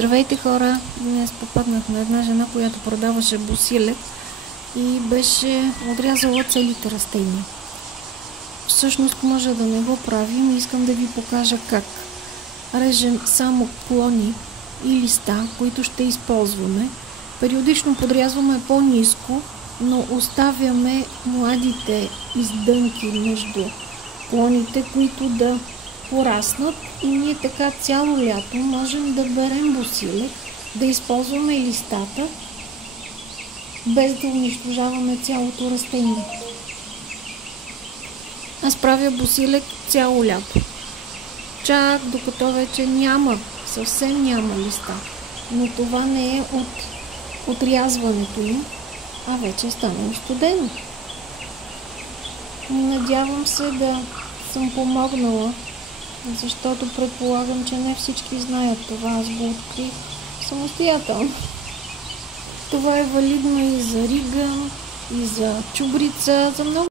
Здравейте, хора! Днес попаднах на една жена, която продаваше босилек и беше отрязала целите растения. Всъщност може да не го правим и искам да ви покажа как. Режем само клони и листа, които ще използваме. Периодично подрязваме по-ниско, но оставяме младите издънки между клоните, които да пораснат, и ние така цяло лято можем да берем босилек, да използваме листата, без да унищожаваме цялото растение. Аз правя босилек цяло лято, чак докато вече съвсем няма листа, но това не е от отрязването им, а вече е станало студено. Надявам се да съм помогнала, защото предполагам, че не всички знаят това. Аз го открих самостоятелно. Това е валидно и за риган, и за чубрица, за много